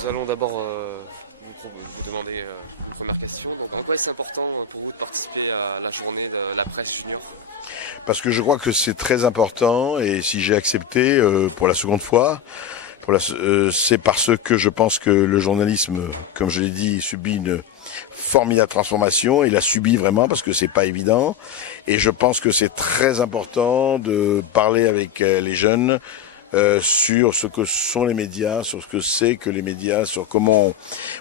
Nous allons d'abord vous demander une première question. Donc, en quoi est-ce important pour vous de participer à la journée de la presse junior? Parce que je crois que c'est très important et si j'ai accepté pour la seconde fois, c'est parce que je pense que le journalisme, comme je l'ai dit, subit une formidable transformation. Il a subi vraiment parce que c'est pas évident. Et je pense que c'est très important de parler avec les jeunes sur ce que sont les médias, sur ce que c'est que les médias, sur comment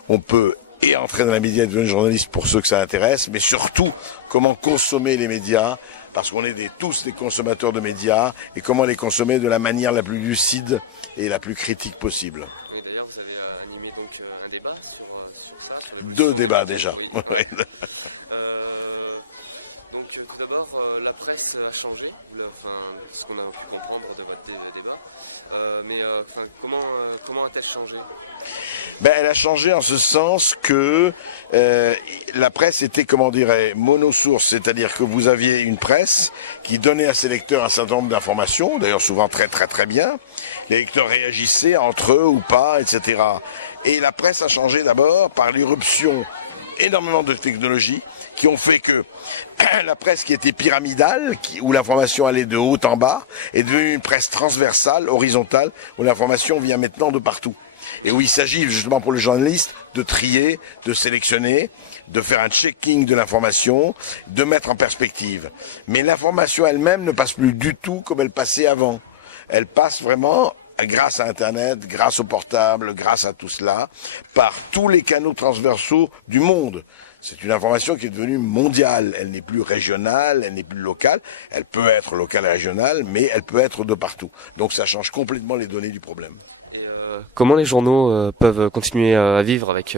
on peut et entrer dans les médias et devenir journaliste pour ceux que ça intéresse, mais surtout comment consommer les médias, parce qu'on est tous des consommateurs de médias, et comment les consommer de la manière la plus lucide et la plus critique possible. Oui, d'ailleurs, vous avez animé donc un débat sur ça. Sur 2 débats déjà. Oui. Donc tout d'abord, la presse a changé, ce qu'on a pu comprendre de votre débat. Comment a-t-elle changé? Elle a changé en ce sens que la presse était, comment dirais, monosource, c'est-à-dire que vous aviez une presse qui donnait à ses lecteurs un certain nombre d'informations, d'ailleurs souvent très très très bien. Les lecteurs réagissaient entre eux ou pas, etc. Et la presse a changé d'abord par l'irruption énormément de technologies qui ont fait que la presse qui était pyramidale, où l'information allait de haut en bas, est devenue une presse transversale, horizontale, où l'information vient maintenant de partout. Et où il s'agit justement pour le journaliste de trier, de sélectionner, de faire un checking de l'information, de mettre en perspective. Mais l'information elle-même ne passe plus du tout comme elle passait avant. Elle passe vraiment, grâce à Internet, grâce au portable, grâce à tout cela, par tous les canaux transversaux du monde. C'est une information qui est devenue mondiale. Elle n'est plus régionale, elle n'est plus locale. Elle peut être locale et régionale, mais elle peut être de partout. Donc ça change complètement les données du problème. Comment les journaux peuvent continuer à vivre avec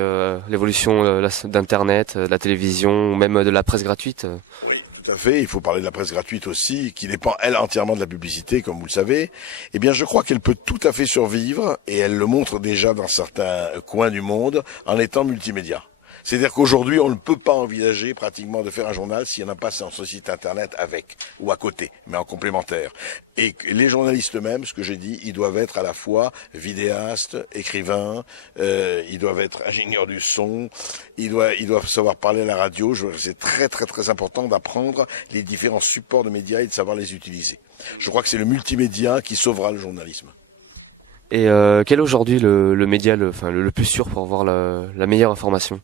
l'évolution d'Internet, de la télévision ou même de la presse gratuite? Oui, tout à fait. Il faut parler de la presse gratuite aussi, qui dépend, elle, entièrement de la publicité, comme vous le savez. Eh bien, je crois qu'elle peut tout à fait survivre, et elle le montre déjà dans certains coins du monde, en étant multimédia. C'est-à-dire qu'aujourd'hui, on ne peut pas envisager pratiquement de faire un journal s'il n'y en a pas sur son site internet avec, ou à côté, mais en complémentaire. Et les journalistes eux-mêmes, ce que j'ai dit, ils doivent être à la fois vidéastes, écrivains, ils doivent être ingénieurs du son, ils doivent savoir parler à la radio. C'est très très très important d'apprendre les différents supports de médias et de savoir les utiliser. Je crois que c'est le multimédia qui sauvera le journalisme. Et quel est aujourd'hui le média le plus sûr pour avoir la meilleure information?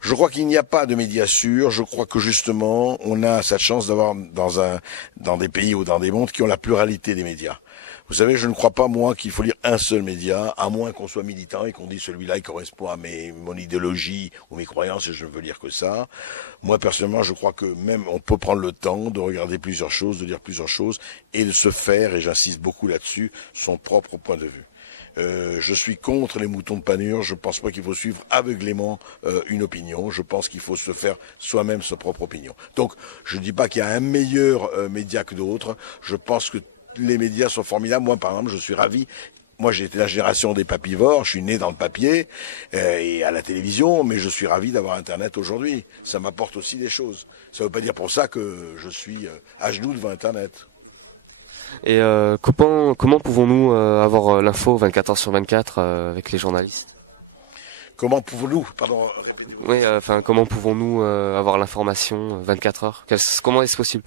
Je crois qu'il n'y a pas de médias sûrs. Je crois que justement, on a cette chance d'avoir dans des pays ou dans des mondes qui ont la pluralité des médias. Vous savez, je ne crois pas, moi, qu'il faut lire un seul média, à moins qu'on soit militant et qu'on dise celui-là, il correspond à mon idéologie ou mes croyances et je ne veux lire que ça. Moi, personnellement, je crois que même on peut prendre le temps de regarder plusieurs choses, de lire plusieurs choses et de se faire, et j'insiste beaucoup là-dessus, son propre point de vue. Je suis contre les moutons de Panurge. Je pense pas qu'il faut suivre aveuglément une opinion. Je pense qu'il faut se faire soi-même sa propre opinion. Donc, je dis pas qu'il y a un meilleur média que d'autres. Je pense que les médias sont formidables. Moi, par exemple, je suis ravi. Moi, j'ai été la génération des papivores. Je suis né dans le papier et à la télévision, mais je suis ravi d'avoir Internet aujourd'hui. Ça m'apporte aussi des choses. Ça veut pas dire pour ça que je suis à genoux devant Internet. Et comment pouvons-nous avoir l'info 24 heures sur 24 avec les journalistes? Comment pouvons-nous, pardon, répétez-vous. Oui, comment pouvons-nous avoir l'information 24 heures? Comment est-ce possible?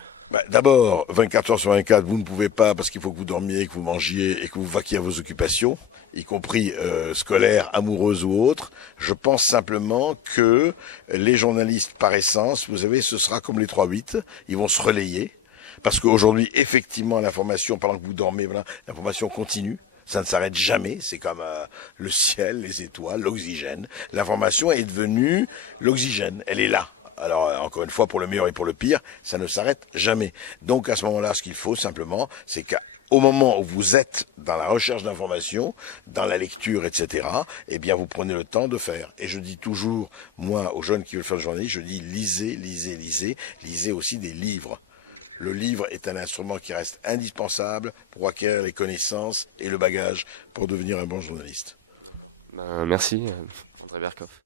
D'abord, 24 heures sur 24, vous ne pouvez pas parce qu'il faut que vous dormiez, que vous mangiez et que vous vaquiez à vos occupations, y compris scolaires, amoureuses ou autres. Je pense simplement que les journalistes, par essence, vous savez, ce sera comme les 3-8, ils vont se relayer. Parce qu'aujourd'hui, effectivement, l'information, pendant que vous dormez, voilà, l'information continue. Ça ne s'arrête jamais. C'est comme le ciel, les étoiles, l'oxygène. L'information est devenue l'oxygène. Elle est là. Alors, encore une fois, pour le meilleur et pour le pire, ça ne s'arrête jamais. Donc, à ce moment-là, ce qu'il faut simplement, c'est qu'au moment où vous êtes dans la recherche d'informations, dans la lecture, etc., eh bien, vous prenez le temps de faire. Et je dis toujours, moi, aux jeunes qui veulent faire le journalisme, je dis lisez, lisez, lisez. Lisez aussi des livres. Le livre est un instrument qui reste indispensable pour acquérir les connaissances et le bagage pour devenir un bon journaliste. Merci, André Berkoff.